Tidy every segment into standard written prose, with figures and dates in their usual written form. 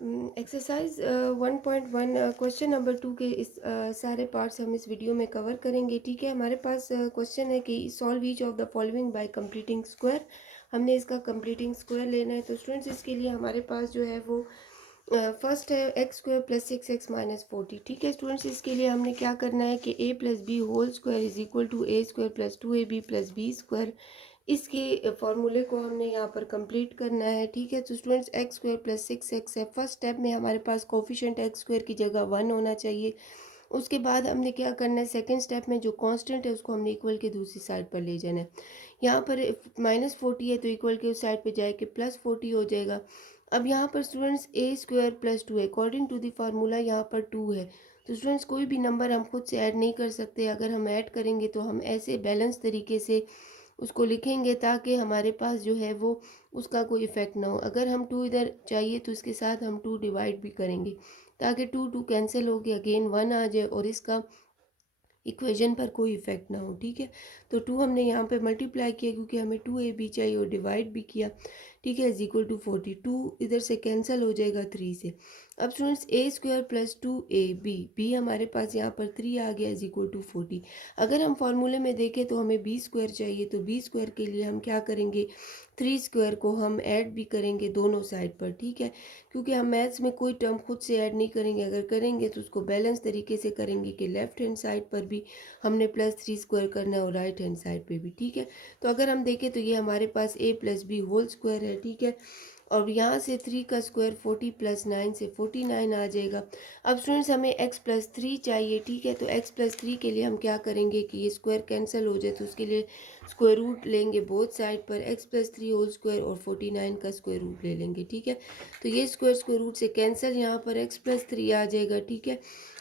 Exercise 1.1 question number 2 के इस सारे पार्ट्स हम इस वीडियो में कवर करेंगे। ठीक है, हमारे पास क्वेश्चन है कि solve each of the following bye completing square. हमने इसका कंप्लीटिंग स्क्वायर लेना है। तो स्टूडेंट्स इसके लिए हमारे पास जो है वो फर्स्ट है एक्स स्क्वायर प्लस 6x-40। ठीक है स्टूडेंट्स, इसके लिए हमने क्या करना है कि a plus B whole square is equal to A square plus 2ab plus B square. इसके फॉर्मूले को हमने यहाँ पर कंप्लीट करना है। ठीक है, तो students x square plus 6x है। फर्स्ट स्टेप में हमारे पास कोफिशिएंट एक्स स्क्वायर की जगह 1 होना चाहिए। उसके बाद हमने क्या करना है, सेकंड स्टेप में जो कांस्टेंट है उसको हमने इक्वल के दूसरी साइड पर ले जाना है। यहाँ पर -40 है तो इक्वल के उस साइड पर जाके +40 हो जाएगा। अब यहाँ पर स्टूडेंट्स ए स्क्वायर प्लस 2 है, अकॉर्डिंग टू द फार्मूला यहाँ पर 2 है। तो स्टूडेंट्स कोई भी नंबर हम खुद से ऐड नहीं कर सकते। अगर हम ऐड करेंगे तो हम ऐसे बैलेंस तरीके से उसको लिखेंगे ताकि हमारे पास जो है वो उसका कोई इफ़ेक्ट ना हो। अगर हम 2 इधर चाहिए तो इसके साथ हम 2 डिवाइड भी करेंगे ताकि 2 2 कैंसिल हो गया, अगेन 1 आ जाए और इसका इक्वेशन पर कोई इफेक्ट ना हो। ठीक है, तो 2 हमने यहाँ पे मल्टीप्लाई किया क्योंकि हमें 2ab चाहिए और डिवाइड भी किया। ठीक है, इज इक्वल टू 42 इधर से कैंसिल हो जाएगा 3 से। अब students A square plus 2ab, B हमारे पास यहाँ पर 3 आ गया इज इक्वल टू 40। अगर हम फॉर्मूले में देखें तो हमें बी स्क्वायर चाहिए, तो बी स्क्वायर के लिए हम क्या करेंगे, 3 स्क्वायर को हम ऐड भी करेंगे दोनों साइड पर। ठीक है, क्योंकि हम मैथ्स में कोई टर्म खुद से ऐड नहीं करेंगे। अगर करेंगे तो उसको बैलेंस तरीके से करेंगे कि लेफ्ट हैंड साइड पर भी हमने +3 स्क्वायर करना है और राइट हैंड साइड पे भी। ठीक है, तो अगर हम देखें तो ये हमारे पास a plus B whole square है। ठीक है, और यहाँ से 3 का स्क्वायर 40 प्लस 9 से 49 आ जाएगा। अब स्टूडेंट्स हमें x प्लस 3 चाहिए। ठीक है, तो x प्लस 3 के लिए हम क्या करेंगे कि ये स्क्वायर कैंसिल हो जाए, तो उसके लिए स्क्वायर रूट लेंगे बोथ साइड पर, x प्लस 3 होल स्क्वायर और 49 का स्क्वायर रूट ले लेंगे। ठीक है, तो ये स्क्वायर रूट से कैंसिल, यहाँ पर x प्लस 3 आ जाएगा। ठीक है,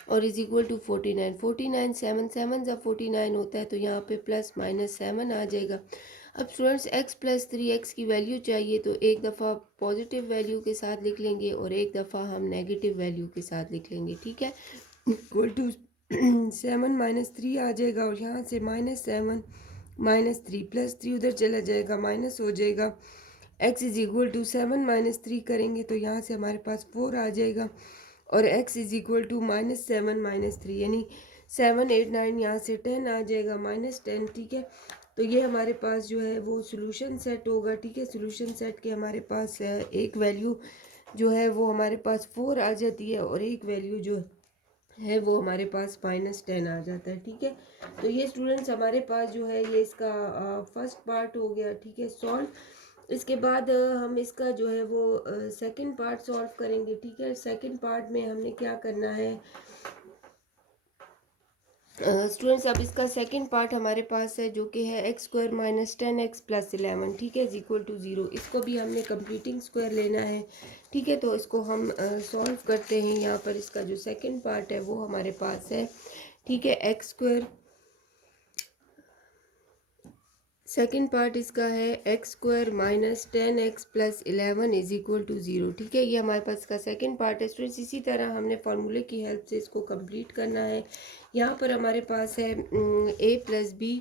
और इज इक्वल टू 49, 49 7 7 जब 49 होता है तो यहाँ पे प्लस माइनस 7 आ जाएगा। अब स्टूडेंट्स x प्लस 3 x की वैल्यू चाहिए तो एक दफ़ा पॉजिटिव वैल्यू के साथ लिख लेंगे और एक दफ़ा हम नेगेटिव वैल्यू के साथ लिख लेंगे। ठीक है, इक्वल टू 7 - 3 आ जाएगा और यहाँ से -7 -3 +3 उधर चला जाएगा, माइनस हो जाएगा। x इज इक्वल टू 7 - 3 करेंगे तो यहाँ से हमारे पास 4 आ जाएगा और x इज इक्वल टू -7 -3 यानी 7 8 9 यहाँ से 10 आ जाएगा, -10। ठीक है, तो ये हमारे पास जो है वो सोल्यूशन सेट होगा। ठीक है, सोल्यूशन सेट के हमारे पास एक वैल्यू जो है वो हमारे पास 4 आ जाती है और एक वैल्यू जो है वो हमारे पास -10 आ जाता है। ठीक है, तो ये स्टूडेंट्स हमारे पास जो है ये इसका फर्स्ट पार्ट हो गया। ठीक है, सॉल्व। इसके बाद हम इसका जो है वो सेकंड पार्ट सॉल्व करेंगे। ठीक है, सेकंड पार्ट में हमने क्या करना है स्टूडेंट्स, अब इसका सेकंड पार्ट हमारे पास है जो कि है x square minus 10x plus 11। ठीक है, इज इक्वल टू 0। इसको भी हमने कंप्लीटिंग स्क्वायर लेना है। ठीक है, तो इसको हम सॉल्व करते हैं। यहाँ पर इसका जो सेकंड पार्ट है वो हमारे पास है। ठीक है, एक्स स्क्वायर, सेकेंड पार्ट इसका है x square minus 10x plus 11 is equal to 0। ठीक है, ये हमारे पास का सेकेंड पार्ट है। स्टूडेंट्स इसी तरह हमने फार्मूले की हेल्प से इसको कंप्लीट करना है। यहाँ पर हमारे पास है a plus B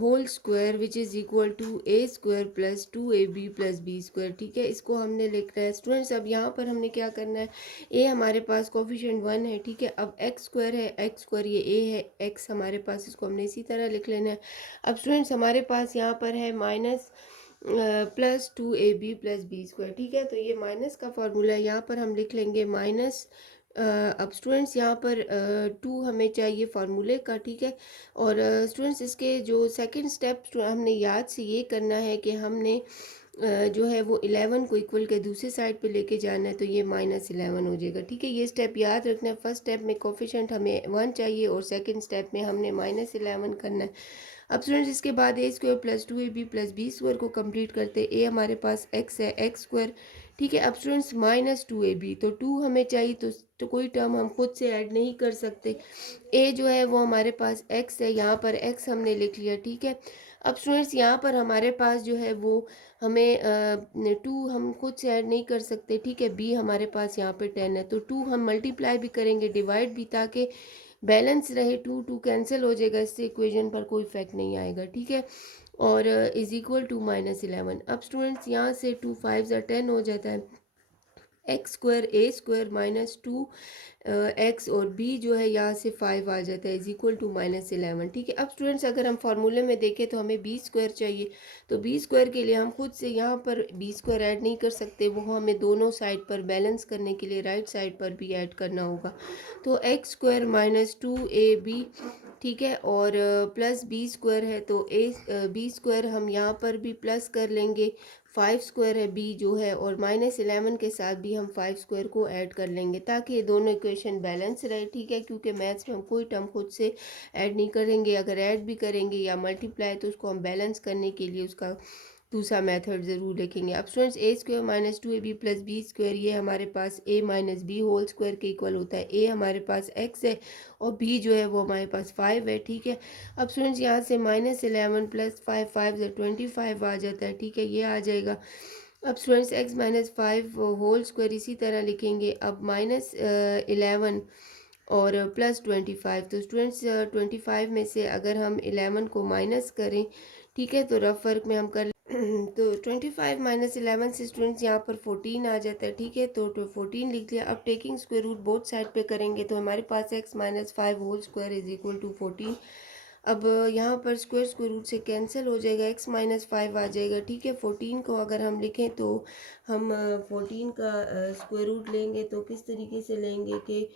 whole square which is equal to A square plus 2ab plus B square. ठीक है, इसको हमने लिखना है। स्टूडेंट्स अब यहाँ पर हमने क्या करना है, a हमारे पास कोफिशिएंट 1 है। ठीक है, अब एक्स स्क्वायर है, एक्स स्क्वायर ये a है, x हमारे पास, इसको हमने इसी तरह लिख लेना है। अब स्टूडेंट्स हमारे पास यहाँ पर है minus +2ab plus B square. ठीक है, तो ये माइनस का फॉर्मूला है, यहाँ पर हम लिख लेंगे माइनस। अब स्टूडेंट्स यहाँ पर 2 हमें चाहिए फार्मूले का। ठीक है, और स्टूडेंट्स इसके जो सेकंड स्टेप हमने याद से ये करना है कि हमने जो है वो 11 को इक्वल के दूसरे साइड पे लेके जाना है, तो ये -11 हो जाएगा। ठीक है, ये स्टेप याद रखना है। फर्स्ट स्टेप में कोफिशिएंट हमें 1 चाहिए और सेकंड स्टेप में हमने -11 करना है। अब स्टूडेंट्स इसके बाद a square plus 2ab plus B square को कंप्लीट करते हैं। ए हमारे पास x है, एक्स स्क्वायर। ठीक है, अब स्टूडेंट्स -2ab, तो 2 हमें चाहिए तो कोई टर्म हम खुद से ऐड नहीं कर सकते। ए जो है वो हमारे पास x है, यहाँ पर x हमने लिख लिया। ठीक है, अब स्टूडेंट्स यहाँ पर हमारे पास जो है वो हमें 2 हम खुद से ऐड नहीं कर सकते। ठीक है, b हमारे पास यहाँ पे 10 है, तो 2 हम मल्टीप्लाई भी करेंगे, डिवाइड भी, ताकि बैलेंस रहे। 2 2 कैंसिल हो जाएगा, इससे इक्वेशन पर कोई इफेक्ट नहीं आएगा। ठीक है, और इज इक्वल टू -11। अब स्टूडेंट्स यहाँ से 2 5 10 हो जाता है, x square A square minus to x और बी जो है यहाँ से 5 आ जाता है इज इक्वल टू -11। ठीक है, अब स्टूडेंट्स अगर हम फार्मूले में देखें तो हमें बी स्क्वायर चाहिए। तो बी स्क्वायर के लिए हम खुद से यहाँ पर बी स्क्वायर ऐड नहीं कर सकते, वो हमें दोनों साइड पर बैलेंस करने के लिए राइट साइड पर भी ऐड करना होगा। तो X square minus two A B, ठीक है, और प्लस बी स्क्वायर है तो बी स्क्वायर हम यहाँ पर भी प्लस कर लेंगे। 5 स्क्वायर है बी जो है, और -11 के साथ भी हम 5 स्क्वायर को ऐड कर लेंगे ताकि ये दोनों इक्वेशन बैलेंस रहे। ठीक है, क्योंकि मैथ्स में हम कोई टर्म खुद से ऐड नहीं करेंगे, अगर ऐड भी करेंगे या मल्टीप्लाई तो उसको हम बैलेंस करने के लिए उसका दूसरा मेथड ज़रूर लिखेंगे। अब students A square minus two A B plus B square ये हमारे पास A minus B whole square के इक्वल होता है। ए हमारे पास एक्स है और बी जो है वो हमारे पास 5 है। ठीक है, अब स्टूडेंट्स यहाँ से -11 प्लस 5, 5 से 25 आ जाता है। ठीक है, ये आ जाएगा। अब students X minus 5 whole square इसी तरह लिखेंगे। अब -11 और प्लस 25, तो स्टूडेंट्स 25 में से अगर हम 11 को माइनस करें, ठीक है, तो रफ वर्क में हम कर तो 25 -11 से स्टूडेंट्स यहाँ पर 14 आ जाता है। ठीक है, तो 14 लिख लिया। अब taking square root both side पे करेंगे तो हमारे पास x minus 5 whole square is equal to 14। अब यहाँ पर स्क्वायर रूट से कैंसिल हो जाएगा, x माइनस 5 आ जाएगा। ठीक है, 14 को अगर हम लिखें तो हम 14 का स्क्वायर रूट लेंगे तो किस तरीके से लेंगे कि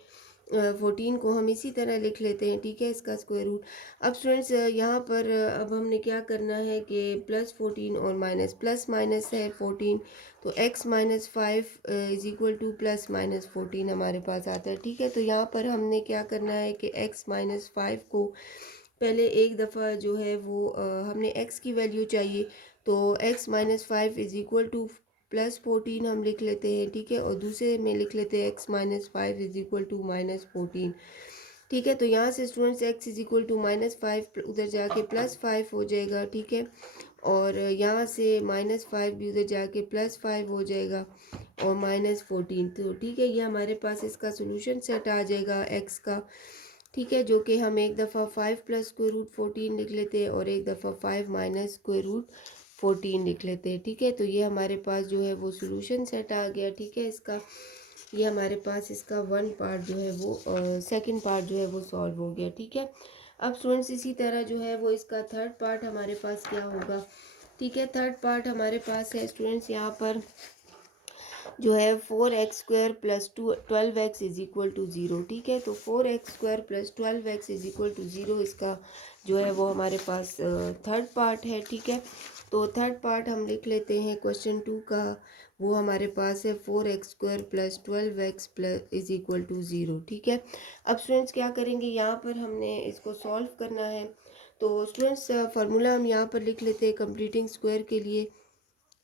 14 को हम इसी तरह लिख लेते हैं। ठीक है, इसका स्क्वायर रूट। अब स्टूडेंट्स यहाँ पर अब हमने क्या करना है कि +14 और माइनस प्लस माइनस है 14, तो x minus 5 is equal two plus minus 14 हमारे पास आता है। ठीक है, तो यहाँ पर हमने क्या करना है कि x माइनस 5 को पहले एक दफ़ा जो है वो हमने x की वैल्यू चाहिए, तो x minus 5 is equal to +14 हम लिख लेते हैं। ठीक है, और दूसरे में लिख लेते हैं x minus 5 is equal to -14। ठीक है, तो यहाँ से students x is equal to -5 उधर जाके +5 हो जाएगा। ठीक है, और यहाँ से -5 भी उधर जाके +5 हो जाएगा और -14। तो ठीक है, ये हमारे पास इसका सोल्यूशन सेट आ जाएगा x का। ठीक है, जो कि हम एक दफ़ा 5 प्लस स्क्वायर रूट 14 लिख लेते हैं और एक दफ़ा 5 माइनस स्क्वायर रूट 14 लिख लेते हैं। ठीक है, तो ये हमारे पास जो है वो सोल्यूशन सेट आ गया। ठीक है, इसका ये हमारे पास इसका वन पार्ट जो है वो सेकंड पार्ट जो है वो सॉल्व हो गया। ठीक है, अब स्टूडेंट्स इसी तरह जो है वो इसका थर्ड पार्ट हमारे पास क्या होगा। ठीक है, थर्ड पार्ट हमारे पास है स्टूडेंट्स यहाँ पर जो है 4x square plus 12x is equal to 0। ठीक है, तो 4x square plus 12x is equal to 0 इसका जो है वो हमारे पास थर्ड पार्ट है। ठीक है, तो थर्ड पार्ट हम लिख लेते हैं क्वेश्चन 2 का, वो हमारे पास है 4x square plus 12x plus is equal to 0। ठीक है, अब स्टूडेंट्स क्या करेंगे, यहाँ पर हमने इसको सॉल्व करना है। तो स्टूडेंट्स फार्मूला हम यहाँ पर लिख लेते हैं कंप्लीटिंग स्क्वायर के लिए,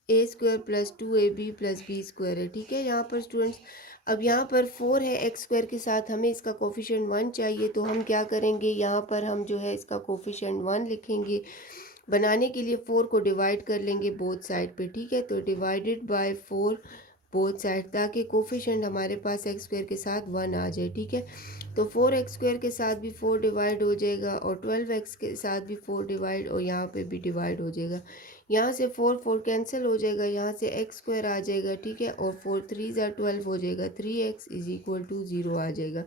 a square plus 2ab plus B square है। ठीक है, यहाँ पर स्टूडेंट्स अब यहाँ पर 4 है एक्स स्क्वायर के साथ, हमें इसका कोफिशिएंट 1 चाहिए, तो हम क्या करेंगे, यहाँ पर हम जो है इसका कोफिशिएंट 1 लिखेंगे। बनाने के लिए 4 को डिवाइड कर लेंगे बोथ साइड पे। ठीक है, तो डिवाइडेड बाय 4 बोथ साइड, ताकि कोफिशिएंट हमारे पास एक्स स्क्वायर के साथ 1 आ जाए। ठीक है, तो 4x स्क्वायर के साथ भी 4 डिवाइड हो जाएगा और 12x के साथ भी 4 डिवाइड और यहाँ पे भी डिवाइड हो जाएगा। यहाँ से 4 कैंसिल हो जाएगा, यहाँ से एक्स स्क्वायर आ जाएगा। ठीक है, और 4 3 12 हो जाएगा, 3x इज इक्वल टू 0 आ जाएगा।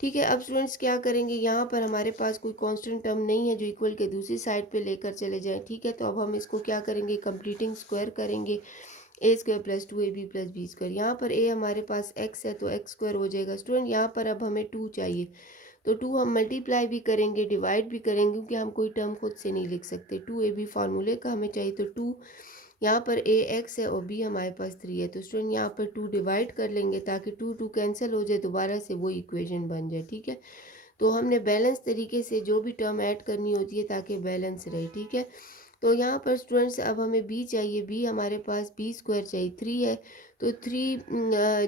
ठीक है, अब स्टूडेंट्स क्या करेंगे, यहाँ पर हमारे पास कोई कांस्टेंट टर्म नहीं है जो इक्वल के दूसरी साइड पे लेकर चले जाएं। ठीक है, तो अब हम इसको क्या करेंगे, कंप्लीटिंग स्क्वायर करेंगे। A square plus 2ab plus B square, यहाँ पर ए हमारे पास x है तो एक्स स्क्वायर हो जाएगा। स्टूडेंट यहाँ पर अब हमें 2 चाहिए, तो 2 हम मल्टीप्लाई भी करेंगे डिवाइड भी करेंगे, क्योंकि हम कोई टर्म खुद से नहीं लिख सकते। 2ab फार्मूले का हमें चाहिए, तो 2 यहाँ पर a x है और b हमारे पास 3 है, तो स्टूडेंट यहाँ पर 2 डिवाइड कर लेंगे ताकि 2 2 कैंसिल हो जाए, दोबारा से वो इक्वेशन बन जाए। ठीक है, तो हमने बैलेंस तरीके से जो भी टर्म ऐड करनी होती है ताकि बैलेंस रहे। ठीक है, तो यहाँ पर स्टूडेंट्स अब हमें b चाहिए, b हमारे पास b स्क्वायर चाहिए, 3 है, तो 3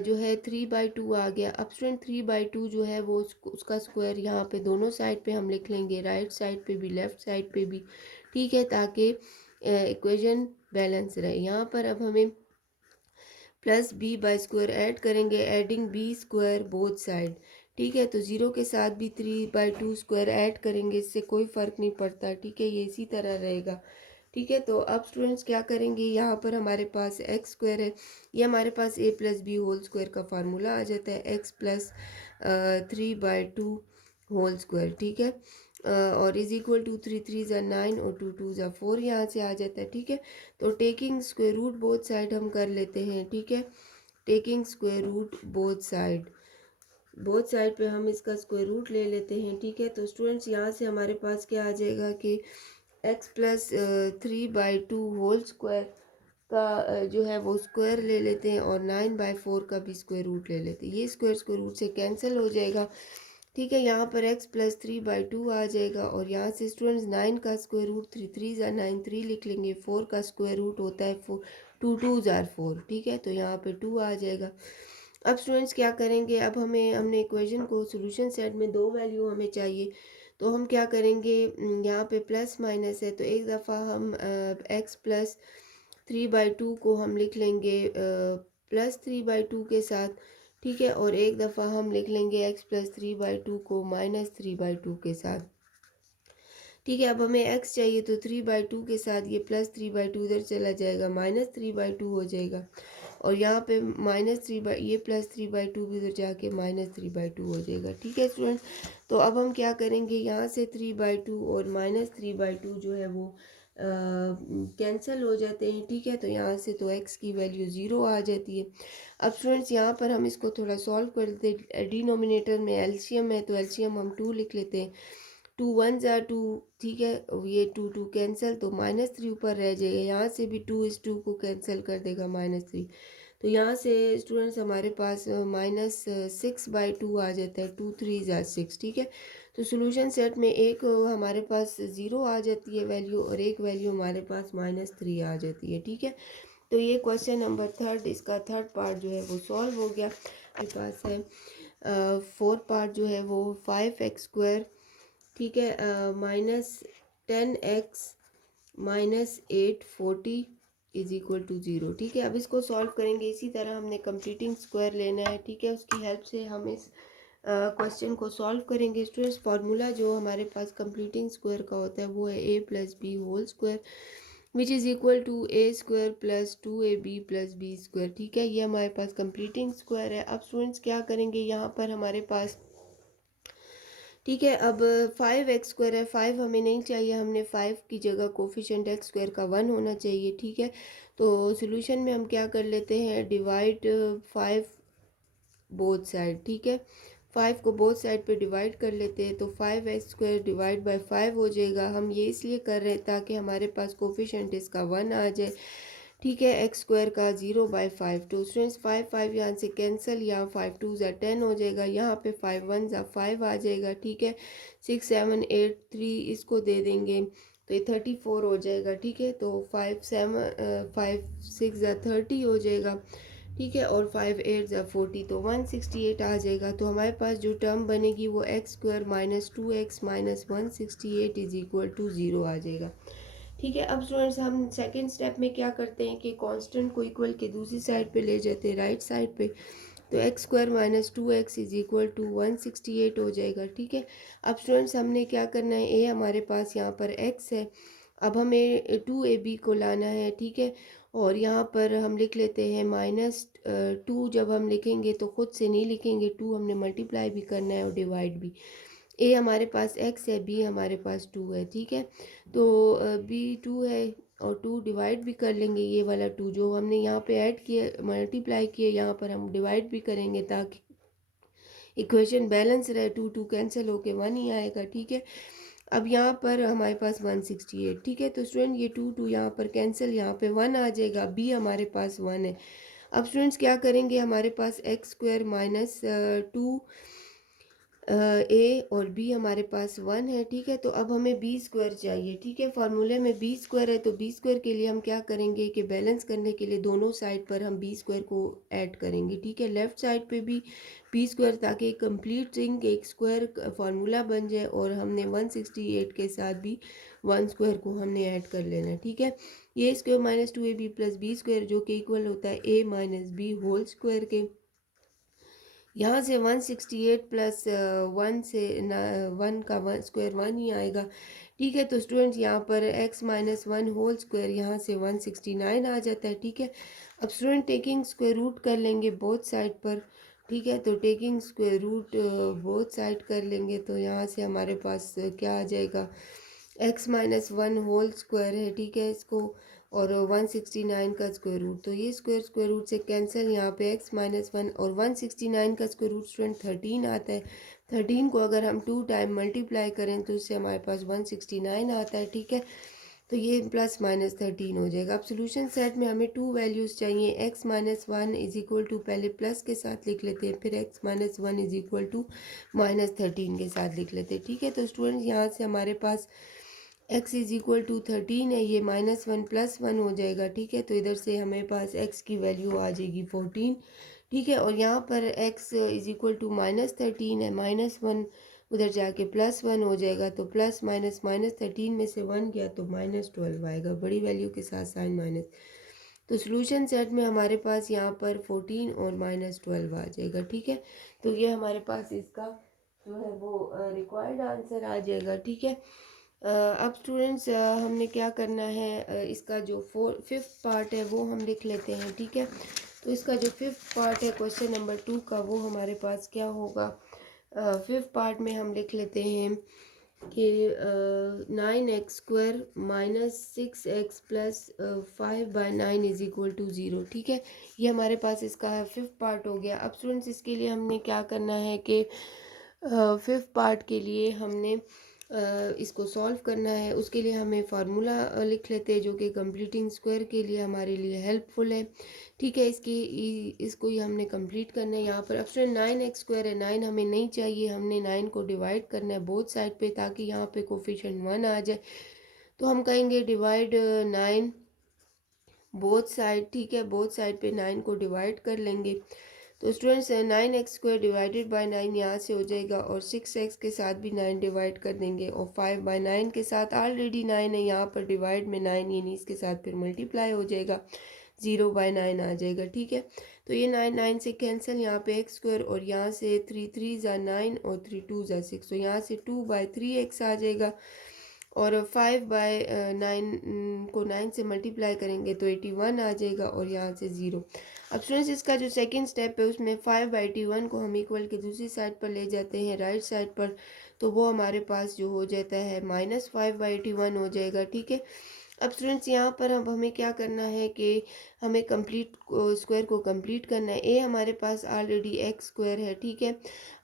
जो है 3/2 आ गया। अब स्टूडेंट 3/2 जो है वो उसका स्क्वायर यहाँ पे दोनों साइड पे हम लिख लेंगे, राइट साइड पे भी लेफ़्ट साइड पे भी। ठीक है, ताकि इक्वेशन बैलेंस रहे। यहाँ पर अब हमें plus b by square add करेंगे, adding b square both side. ठीक है, तो 0 के साथ भी 3/2 स्क्वायर ऐड करेंगे, इससे कोई फ़र्क नहीं पड़ता। ठीक है, ये इसी तरह रहेगा। ठीक है। तो अब स्टूडेंट्स क्या करेंगे, यहाँ पर हमारे पास एक्स स्क्वायर है, ये हमारे पास ए प्लस बी होल स्क्वायर का फार्मूला आ जाता है, एक्स प्लस 3/2 होल स्क्वायर, ठीक है। और इज इक्वल टू 3 3 ज़ा 9 और 2 2 ज़ा 4 यहाँ से आ जाता है, ठीक है। तो taking square root both side हम कर लेते हैं, ठीक है। Taking square root both side पे हम इसका स्क्वायर रूट ले लेते हैं, ठीक है। तो स्टूडेंट्स यहाँ से हमारे पास क्या आ जाएगा कि एक्स प्लस 3/2 होल स्क्वायर का जो है वो स्क्वायर ले लेते हैं और 9/4 का भी स्क्वायर रूट ले लेते हैं। ये स्क्वायर रूट से कैंसिल हो जाएगा, ठीक है। यहाँ पर x प्लस 3/2 आ जाएगा और यहाँ से स्टूडेंट्स 9 का स्क्वायर रूट 3 3 ज़ा 9 3 लिख लेंगे। 4 का स्क्वायर रूट होता है 4, 2 2 ज़ा 4, ठीक है। तो यहाँ पे 2 आ जाएगा। अब स्टूडेंट्स क्या करेंगे, अब हमने इक्वेशन को सोल्यूशन सेट में दो वैल्यू हमें चाहिए, तो हम क्या करेंगे, यहाँ पे प्लस माइनस है तो एक दफ़ा हम x प्लस 3/2 को हम लिख लेंगे प्लस 3/2 के साथ, ठीक है। और एक दफ़ा हम लिख लेंगे x प्लस 3/2 को माइनस 3/2 के साथ, ठीक है। अब हमें x चाहिए तो 3/2 के साथ ये प्लस 3/2 इधर चला जाएगा, माइनस 3/2 हो जाएगा। और यहाँ पे ये प्लस 3/2 भी उधर जाके माइनस 3/2 हो जाएगा, ठीक है स्टूडेंट। तो अब हम क्या करेंगे, यहाँ से 3/2 और माइनस 3/2 जो है वो कैंसिल हो जाते हैं, ठीक है। तो यहाँ से तो x की वैल्यू 0 आ जाती है। अब स्टूडेंट्स यहाँ पर हम इसको थोड़ा सॉल्व कर लेते हैं। डिनोमिनेटर में एलसीएम है तो एलसीएम हम 2 लिख लेते हैं, 2 1 ज़ा 2, ठीक है। ये 2 कैंसिल तो -3 ऊपर रह जाएगा, यहाँ से भी 2 इस 2 को कैंसिल कर देगा -3। तो यहाँ से स्टूडेंट्स हमारे पास -6/2 आ जाता है, 2 3 ज़ा 6, ठीक है। तो सोल्यूशन सेट में एक हमारे पास 0 आ जाती है वैल्यू और एक वैल्यू हमारे पास -3 आ जाती है, ठीक है। तो ये क्वेश्चन नंबर 3 इसका थर्ड पार्ट जो है वो सॉल्व हो गया। मेरे पास है फोर्थ पार्ट जो है वो 5x², ठीक है, -10x -840 इज इक्वल टू 0, ठीक है। अब इसको सॉल्व करेंगे, इसी तरह हमने कंप्लीटिंग स्क्वायर लेना है, ठीक है। उसकी हेल्प से हम इस क्वेश्चन को सॉल्व करेंगे। स्टूडेंट्स फार्मूला जो हमारे पास कंप्लीटिंग स्क्वायर का होता है वो है a plus B whole square which is equal to a² plus 2ab plus b², ठीक है। ये हमारे पास कंप्लीटिंग स्क्वायर है। अब स्टूडेंट्स क्या करेंगे, यहाँ पर हमारे पास, ठीक है, अब 5x² है, 5 हमें नहीं चाहिए, हमने 5 की जगह कोफिशिएंट x² का 1 होना चाहिए, ठीक है। तो सॉल्यूशन में हम क्या कर लेते हैं, डिवाइड 5 बोथ साइड, ठीक है। 5 को बोथ साइड पे डिवाइड कर लेते हैं तो 5x² डिवाइड बाय 5 हो जाएगा। हम ये इसलिए कर रहे हैं ताकि हमारे पास कोफिशिएंट इसका 1 आ जाए, ठीक है। x² का 0/5, तो स्टूडेंट्स 5 यहाँ से कैंसिल, यहाँ 5 2 ज़ा 10 हो जाएगा, यहाँ पे 5 1 ज़ा 5 आ जाएगा, ठीक है। 6 7 8 3 इसको दे देंगे तो ये 34 हो जाएगा, ठीक है। तो 5 6 ज़ा 30 हो जाएगा, ठीक है। और 5 8 ज़ा 40 तो 168 आ जाएगा। तो हमारे पास जो टर्म बनेगी वो x² -2x -168 is equal to 0 आ जाएगा, ठीक है। अब स्टूडेंट्स हम सेकंड स्टेप में क्या करते हैं कि कांस्टेंट को इक्वल के दूसरी साइड पे ले जाते हैं, राइट साइड पे। तो x² -2x is equal to 168 हो जाएगा, ठीक है। अब स्टूडेंट्स हमने क्या करना है, a हमारे पास यहाँ पर x है, अब हमें 2ab को लाना है, ठीक है। और यहाँ पर हम लिख लेते हैं -2, जब हम लिखेंगे तो खुद से नहीं लिखेंगे, 2 हमने मल्टीप्लाई भी करना है और डिवाइड भी। ए हमारे पास x है, बी हमारे पास 2 है, ठीक है। तो बी 2 है और 2 डिवाइड भी कर लेंगे, ये वाला 2 जो हमने यहाँ पे ऐड किया मल्टीप्लाई किया यहाँ पर हम डिवाइड भी करेंगे ताकि इक्वेशन बैलेंस रहे, 2 2 कैंसिल होके 1 ही आएगा, ठीक है। अब यहाँ पर हमारे पास 168, ठीक है। तो स्टूडेंट ये 2 2 यहाँ पर कैंसिल, यहाँ पे 1 आ जाएगा, बी हमारे पास 1 है। अब स्टूडेंट्स क्या करेंगे, हमारे पास x² -2 ए और बी हमारे पास 1 है, ठीक है। तो अब हमें b² चाहिए, ठीक है। फार्मूले में b² है तो b² के लिए हम क्या करेंगे कि बैलेंस करने के लिए दोनों साइड पर हम b² को ऐड करेंगे, ठीक है। लेफ़्ट साइड पे भी b² ताकि एक कंप्लीट रिंग एक स्क्वायर फार्मूला बन जाए, और हमने 168 के साथ भी 1² को हमने ऐड कर लेना है, ठीक है। a² -2ab प्लस b² जो कि इक्वल होता है a minus B whole square के। यहाँ से 168 प्लस 1 से 1 का स्क्वायर 1 ही आएगा, ठीक है। तो स्टूडेंट्स यहाँ पर x minus one whole square यहाँ से 169 आ जाता है। ठीक है। अब स्टूडेंट टेकिंग स्क्वायर रूट कर लेंगे बोथ साइड पर। ठीक है। तो taking square root both side कर लेंगे तो यहाँ से हमारे पास क्या आ जाएगा, x minus one whole square है। ठीक है। इसको और 169 का स्क्वायर रूट, तो ये स्क्वायर स्क्वायर रूट से कैंसिल, यहाँ पे x माइनस वन और 169 का स्क्वायर रूट स्टूडेंट 13 आता है। 13 को अगर हम 2 टाइम मल्टीप्लाई करें तो इससे हमारे पास 169 आता है। ठीक है। तो ये प्लस माइनस 13 हो जाएगा। अब सोल्यूशन सेट में हमें टू वैल्यूज़ चाहिए। x minus one is equal to, पहले प्लस के साथ लिख लेते हैं, फिर x minus one is equal to minus 13 के साथ लिख लेते हैं। ठीक है। तो स्टूडेंट्स यहाँ से हमारे पास x इज इक्वल टू 13 है, ये माइनस वन प्लस वन हो जाएगा। ठीक है। तो इधर से हमें पास x की वैल्यू आ जाएगी 14। ठीक है। और यहाँ पर x is equal to minus 13 है, माइनस वन उधर जाके प्लस वन हो जाएगा। तो प्लस माइनस, माइनस 13 में से वन गया तो माइनस 12 आएगा, बड़ी वैल्यू के साथ साइन माइनस। तो सोल्यूशन सेट में हमारे पास यहाँ पर 14 और माइनस 12 आ जाएगा। ठीक है। तो ये हमारे पास इसका जो है वो रिक्वायर्ड आंसर आ जाएगा। ठीक है। अब स्टूडेंट्स हमने क्या करना है, इसका जो फिफ्थ पार्ट है वो हम लिख लेते हैं। ठीक है। तो इसका जो फिफ्थ पार्ट है क्वेश्चन नंबर 2 का, वो हमारे पास क्या होगा, फिफ्थ पार्ट में हम लिख लेते हैं कि 9x² minus 6x plus 5/9 is equal to 0। ठीक है। ये हमारे पास इसका फिफ्थ पार्ट हो गया। अब स्टूडेंट्स इसके लिए हमने क्या करना है कि फिफ्थ पार्ट के लिए हमने इसको सॉल्व करना है। उसके लिए हमें फार्मूला लिख लेते हैं जो कि कंप्लीटिंग स्क्वायर के लिए हमारे लिए हेल्पफुल है। ठीक है। इसको ही हमने कंप्लीट करना है। यहाँ पर ऑप्शन 9x² है, 9 हमें नहीं चाहिए, हमने 9 को डिवाइड करना है बोथ साइड पे ताकि यहाँ पे कोफिशिएंट 1 आ जाए। तो हम कहेंगे डिवाइड 9 बोथ साइड। ठीक है। बोथ साइड पे 9 को डिवाइड कर लेंगे। तो स्टूडेंट्स 9x² डिवाइडेड बाय 9 यहाँ से हो जाएगा और 6x के साथ भी 9 डिवाइड कर देंगे और 5/9 के साथ ऑलरेडी 9 है, यहाँ पर डिवाइड में 9 यानी इसके साथ फिर मल्टीप्लाई हो जाएगा, 0/9 आ जाएगा। ठीक है। तो ये 9 9 से कैंसिल, यहाँ पे x² और यहाँ से 3 3 ज़ा 9 और 3 2 ज़ा 6, तो यहाँ से 2/3x आ जाएगा और 5/9 को 9 से मल्टीप्लाई करेंगे तो 81 आ जाएगा और यहाँ से 0। अब स्टूडेंट्स इसका जो सेकंड स्टेप है उसमें 5/81 को हम इक्वल के दूसरी साइड पर ले जाते हैं, राइट साइड पर, तो वो हमारे पास जो हो जाता है माइनस 5/81 हो जाएगा। ठीक है। अब स्टूडेंट्स यहाँ पर अब हमें क्या करना है कि हमें कंप्लीट स्क्वायर को कंप्लीट करना है। ए हमारे पास ऑलरेडी x² है। ठीक है।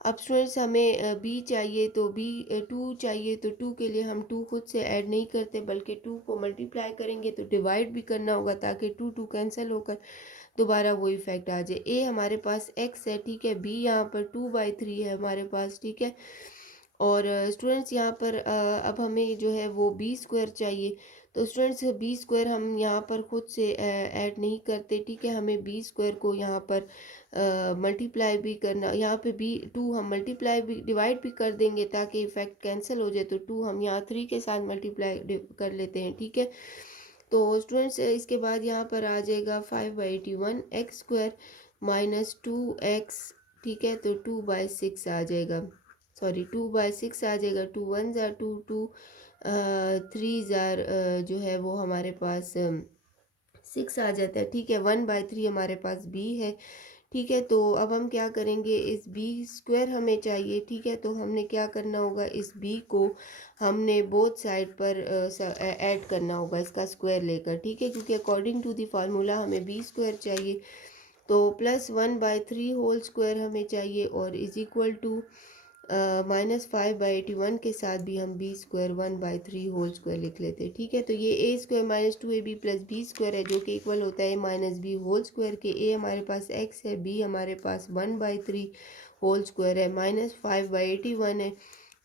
अब स्टूडेंट्स हमें बी चाहिए, तो बी 2 चाहिए, तो 2 के लिए हम 2 खुद से ऐड नहीं करते बल्कि 2 को मल्टीप्लाई करेंगे, तो डिवाइड भी करना होगा ताकि 2 2 कैंसिल होकर दोबारा वो इफेक्ट आ जाए। ए हमारे पास x है। ठीक है। बी यहाँ पर 2/3 है हमारे पास। ठीक है। और स्टूडेंट्स यहाँ पर अब हमें जो है वो b² चाहिए। तो स्टूडेंट्स b² हम यहाँ पर खुद से ऐड नहीं करते। ठीक है। हमें b² को यहाँ पर मल्टीप्लाई भी करना, यहाँ पे b2 हम मल्टीप्लाई भी डिवाइड भी कर देंगे ताकि इफेक्ट कैंसिल हो जाए, तो 2 हम यहाँ 3 के साथ मल्टीप्लाई कर लेते हैं। ठीक है। तो स्टूडेंट्स इसके बाद यहाँ पर आ जाएगा 5/81 x² माइनस 2x। ठीक है। तो 2/6 आ जाएगा, सॉरी 2/6 आ जाएगा, 2 1 ज़ार 2 2 3 ज़ार जो है वो हमारे पास 6 आ जाता है। ठीक है। 1/3 हमारे पास b है। ठीक है। तो अब हम क्या करेंगे, इस b² हमें चाहिए। ठीक है। तो हमने क्या करना होगा, इस b को हमने बोथ साइड पर ऐड करना होगा इसका स्क्वायर लेकर। ठीक है। क्योंकि अकॉर्डिंग टू द फार्मूला हमें b² चाहिए, तो प्लस 1/3 होल स्क्वायर हमें चाहिए और इज इक्वल टू माइनस 5/81 के साथ भी हम b² 1/3 होल स्क्वायर लिख लेते हैं। ठीक है। तो ये a² minus 2ab plus b² है जो कि इक्वल होता है माइनस b होल स्क्वायर के। a हमारे पास x है, b हमारे पास 1/3 होल स्क्वायर है, माइनस 5/81 है,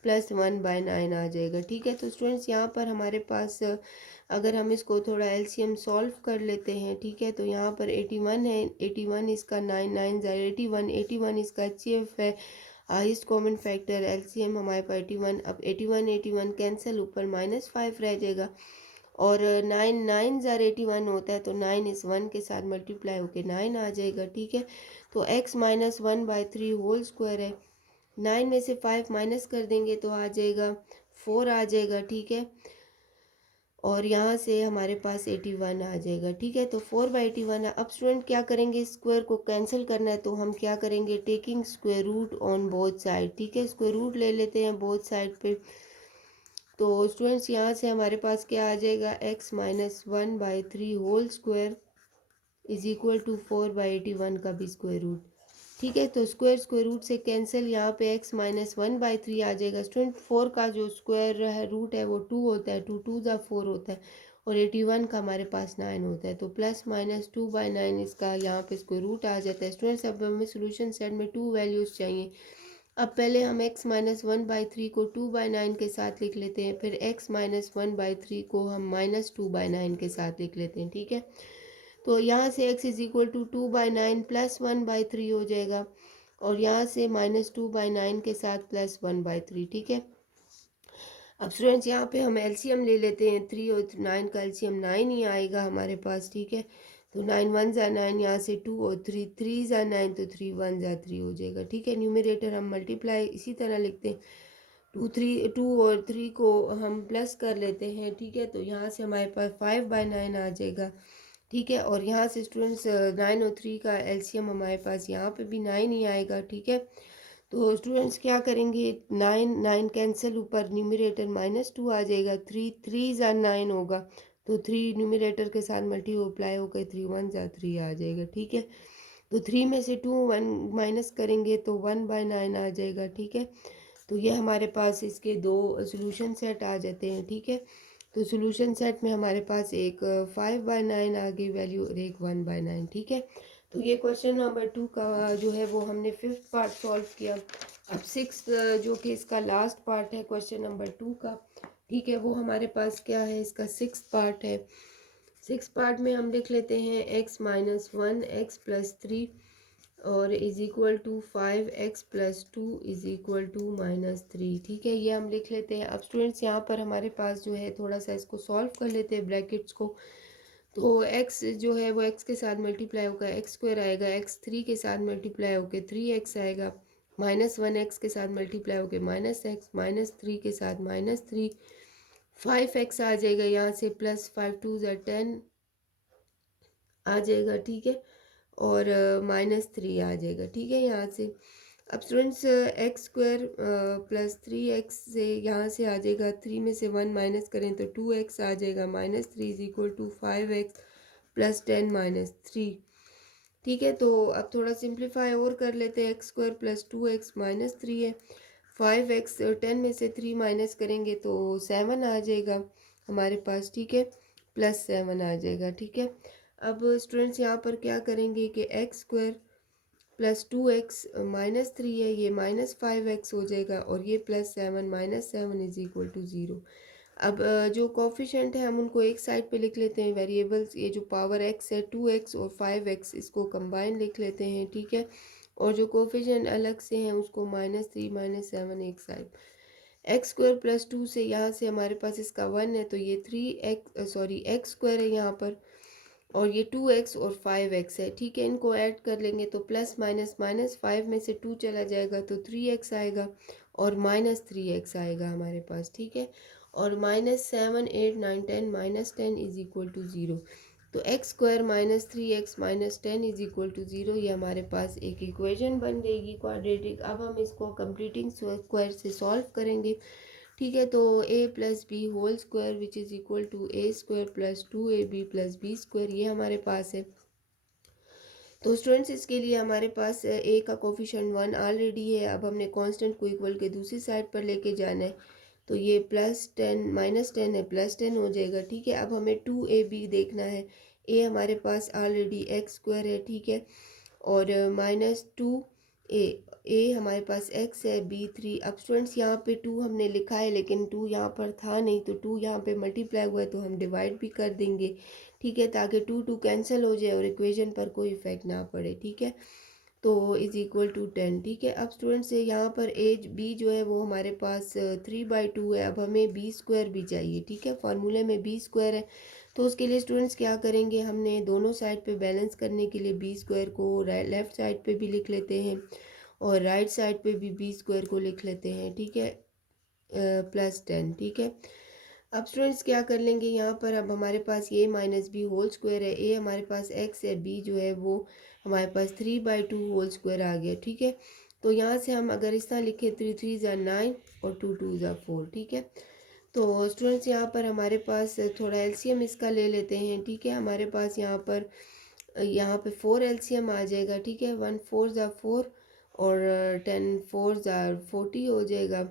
प्लस 1/9 आ जाएगा। ठीक है। तो स्टूडेंट्स यहाँ पर हमारे पास अगर हम इसको थोड़ा एलसीएम सॉल्व कर लेते हैं। ठीक है। तो यहाँ पर 81 है, 81 इसका 9 9 ज़ार 81, 81 इसका HCF है, हाईएस्ट कॉमन फैक्टर एलसीएम हमारे पास 81। अब 81 81 कैंसिल, ऊपर -5 रह जाएगा और 9 9 ज़ार 81 होता है, तो 9 इस 1 के साथ मल्टीप्लाई होकर 9 आ जाएगा। ठीक है। तो x -1/3 होल स्क्वायर है, 9 में से 5 माइनस कर देंगे तो आ जाएगा 4 आ जाएगा, ठीक है। और यहाँ से हमारे पास 81 आ जाएगा, ठीक है। तो 4/81। अब स्टूडेंट क्या करेंगे, स्क्वायर को कैंसिल करना है तो हम क्या करेंगे, taking square root on both side, ठीक है। स्क्वायर रूट ले लेते हैं बोथ साइड पे। तो स्टूडेंट्स यहाँ से हमारे पास क्या आ जाएगा, x-1/3 whole square is equal to 4/81 का भी स्क्वायर रूट, ठीक है। तो स्क्वायर स्क्वायर रूट से कैंसिल, यहाँ पे x-1/3 आ जाएगा। स्टूडेंट 4 का जो स्क्वायर है रूट है वो 2 होता है, 2 2 ज़ा 4 होता है, और 81 का हमारे पास 9 होता है। तो +-2/9 इसका यहाँ पे स्क्वायर रूट आ जाता है। स्टूडेंट्स अब हमें सोल्यूशन सेट में 2 वैल्यूज़ चाहिए। अब पहले हम x-1/3 को 2/9 के साथ लिख लेते हैं, फिर x-1/3 को हम -2/9 के साथ लिख लेते हैं, ठीक है। तो यहाँ से x is equal to 2/9 plus 1/3 हो जाएगा, और यहाँ से -2/9 के साथ +1/3, ठीक है। अब स्टूडेंट्स यहाँ पे हम एलसीएम ले लेते हैं, 3 और 9 का एलसीएम 9 ही आएगा हमारे पास, ठीक है। तो 9 1 ज़ा 9, यहाँ से 2 और 3, 3 ज़ा 9 तो 3 1 ज़ा 3 हो जाएगा, ठीक है। न्यूमरेटर हम मल्टीप्लाई इसी तरह लिखते हैं, 2 और 3 को हम प्लस कर लेते हैं, ठीक है। तो यहाँ से हमारे पास 5/9 आ जाएगा, ठीक है। और यहाँ से स्टूडेंट्स 9 और 3 का एलसीएम हमारे पास यहाँ पे भी 9 ही आएगा, ठीक है। तो स्टूडेंट्स क्या करेंगे, 9 9 कैंसिल, ऊपर न्यूमरेटर -2 आ जाएगा, 3 3 ज़ा 9 होगा, तो 3 न्यूमरेटर के साथ मल्टीप्लाई होकर 3 1 ज़ा 3 आ जाएगा, ठीक है। तो 3 में से 2 1 माइनस करेंगे तो 1/9 आ जाएगा, ठीक है। तो ये हमारे पास इसके दो सोल्यूशन सेट आ जाते हैं, ठीक है। तो सोल्यूशन सेट में हमारे पास एक 5/9 आ गई वैल्यू और एक 1/9, ठीक है। तो ये क्वेश्चन नंबर 2 का जो है वो हमने 5th पार्ट सॉल्व किया। अब 6th जो कि इसका लास्ट पार्ट है क्वेश्चन नंबर 2 का, ठीक है, वो हमारे पास क्या है, इसका 6th पार्ट है। 6th पार्ट में हम लिख लेते हैं x-1 x+3 और is equal to 5x+2 is equal to -3, ठीक है। ये हम लिख लेते हैं। अब स्टूडेंट्स यहाँ पर हमारे पास जो है थोड़ा सा इसको सॉल्व कर लेते हैं ब्रैकेट्स को। तो x जो है वो x के साथ मल्टीप्लाई होगा, x² आएगा, x3 के साथ मल्टीप्लाई होकर 3x आएगा, -1x के साथ मल्टीप्लाई होकर -x, -3 के साथ -3, 5x आ जाएगा, यहाँ से +5 2 ज़ा 10 आ जाएगा, ठीक है। और -3 आ जाएगा, ठीक है, यहाँ से। अब स्टूडेंट्स x² +3x से यहाँ से आ जाएगा, 3 में से 1 माइनस करें तो 2x आ जाएगा, -3 इज इक्वल टू 5x +10 -3, ठीक है। तो अब थोड़ा सिंप्लीफाई और कर लेते हैं, x² +2x -3 है, 5x 10 में से 3 माइनस करेंगे तो 7 आ जाएगा हमारे पास, ठीक है, +7 आ जाएगा, ठीक है। अब स्टूडेंट्स यहाँ पर क्या करेंगे कि x² +2x -3 है, ये -5x हो जाएगा, और ये +7 -7 इज इक्वल टू 0। अब जो कोफिशेंट है हम उनको एक साइड पे लिख लेते हैं, वेरिएबल्स, ये जो पावर x है 2x और 5x इसको कंबाइन लिख लेते हैं, ठीक है। और जो कोफिशेंट अलग से हैं उसको -3 -7 एक साइड। x² +2 से यहाँ से हमारे पास इसका 1 है, तो ये 3x है यहाँ पर, और ये 2x और 5x है, ठीक है। इनको ऐड कर लेंगे तो प्लस माइनस माइनस 5 में से 2 चला जाएगा तो 3x आएगा, और -3x आएगा हमारे पास, ठीक है। और -7 8 9 10 -10 इज इक्वल टू 0। तो x² -3x -10 is equal to 0, ये हमारे पास एक इक्वेशन बन जाएगी क्वाड्रेटिक। अब हम इसको कंप्लीटिंग स्क्वायर से सॉल्व करेंगे, ठीक है। तो a+b whole square which is equal to a² +2ab +b² ये हमारे पास है। तो स्टूडेंट्स इसके लिए हमारे पास a का कोफिशिएंट 1 ऑलरेडी है। अब हमने कांस्टेंट को इक्वल के दूसरी साइड पर लेके जाना है, तो ये +10 -10 है, +10 हो जाएगा, ठीक है। अब हमें 2ab देखना है, a हमारे पास ऑलरेडी x² है, ठीक है, और -2a हमारे पास x है, b3। अब स्टूडेंट्स यहाँ पे 2 हमने लिखा है लेकिन 2 यहाँ पर था नहीं, तो 2 यहाँ पे मल्टीप्लाई हुआ है तो हम डिवाइड भी कर देंगे, ठीक है, ताकि 2 2 कैंसिल हो जाए और इक्वेशन पर कोई इफेक्ट ना पड़े, ठीक है। तो इज इक्वल टू 10, ठीक है। अब स्टूडेंट्स यहाँ पर एज b जो है वो हमारे पास 3/2 है। अब हमें b² भी चाहिए, ठीक है, फार्मूले में b² है। तो उसके लिए स्टूडेंट्स क्या करेंगे, हमने दोनों साइड पे बैलेंस करने के लिए b² को लेफ़्ट साइड पे भी लिख लेते हैं और राइट साइड पे भी b² को लिख लेते हैं, ठीक है। प्लस 10, ठीक है। अब स्टूडेंट्स क्या कर लेंगे, यहाँ पर अब हमारे पास ये माइनस बी होल स्क्वायर है, ए हमारे पास एक्स है, बी जो है वो हमारे पास 3/2 होल स्क्वायर आ गया, ठीक है। तो यहाँ से हम अगर इस तरह लिखें 3×3 = 9 और 2×2 = 4, ठीक है। तो स्टूडेंट्स यहाँ पर हमारे पास थोड़ा एलसीएम इसका ले लेते हैं, ठीक है। हमारे पास यहाँ पे 4 एलसीएम आ जाएगा, ठीक है। 1×4 = 4 और 10×4 = 40 हो जाएगा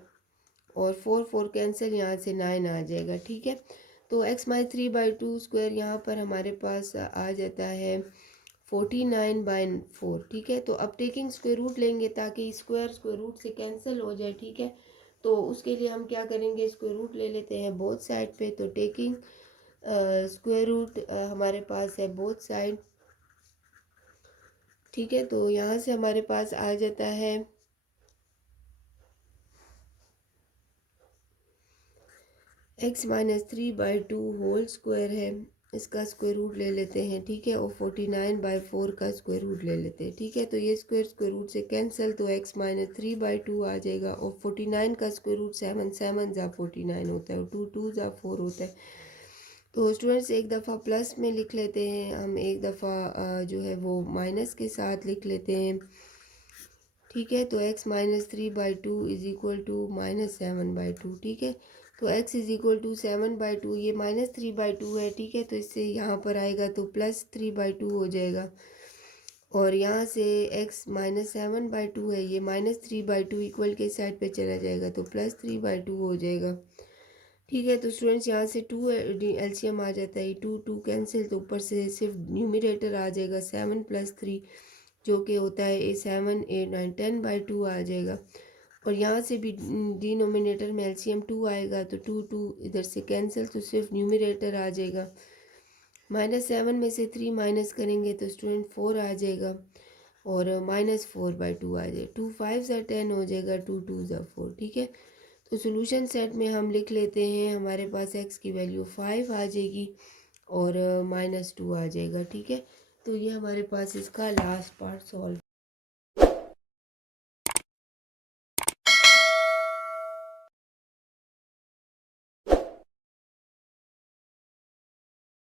और 4 कैंसिल, यहाँ से 9 आ जाएगा, ठीक है। तो x-3/2 यहाँ पर हमारे पास आ जाता है 49/4, ठीक है। तो अब टेकिंग स्क्वायर रूट लेंगे ताकि स्क्वायर रूट से कैंसिल हो जाए, ठीक है। तो उसके लिए हम क्या करेंगे, स्क्वायर रूट ले लेते हैं बोथ साइड पे। तो टेकिंग स्क्वायर रूट हमारे पास है बोथ साइड, ठीक है। तो यहाँ से हमारे पास आ जाता है x-3/2 होल स्क्वायर है, इसका स्क्वायर रूट ले लेते हैं, ठीक है। और 49/4 का स्क्वायर रूट ले लेते हैं, ठीक है। तो ये स्क्वायर रूट से कैंसिल, तो x-3/2 आ जाएगा और 49 का स्क्वायर रूट 7×7 = 49 होता है और 2×2 = 4 होता है। तो स्टूडेंट्स एक दफ़ा प्लस में लिख लेते हैं हम, एक दफ़ा जो है वो माइनस के साथ लिख लेते हैं, ठीक है। तो x-3/2 = -7/2, ठीक है। तो x = 7/2, ये -3/2 है, ठीक है। तो इससे यहाँ पर आएगा तो +3/2 हो जाएगा और यहाँ से x -7/2 है, ये -3/2 इक्वल के साइड पे चला जाएगा तो +3/2 हो जाएगा, ठीक है। तो स्टूडेंट्स यहाँ से 2 एलसीएम आ जाता है, 2 कैंसिल, तो ऊपर से सिर्फ न्यूमरेटर आ जाएगा 7 + 3 जो कि होता है 7, 8, 9, 10/2 आ जाएगा। और यहाँ से भी डिनोमिनेटर में एलसीएम 2 आएगा तो 2 इधर से कैंसिल, तो सिर्फ न्यूमरेटर आ जाएगा। -7 में से 3 माइनस करेंगे तो स्टूडेंट 4 आ जाएगा और -4/2 आ जाएगा। 2 5 = 10 हो जाएगा, 2 2 = 4, ठीक है। तो सोल्यूशन सेट में हम लिख लेते हैं, हमारे पास x की वैल्यू 5 आ जाएगी और -2 आ जाएगा, ठीक है। तो ये हमारे पास इसका लास्ट पार्ट सॉल्व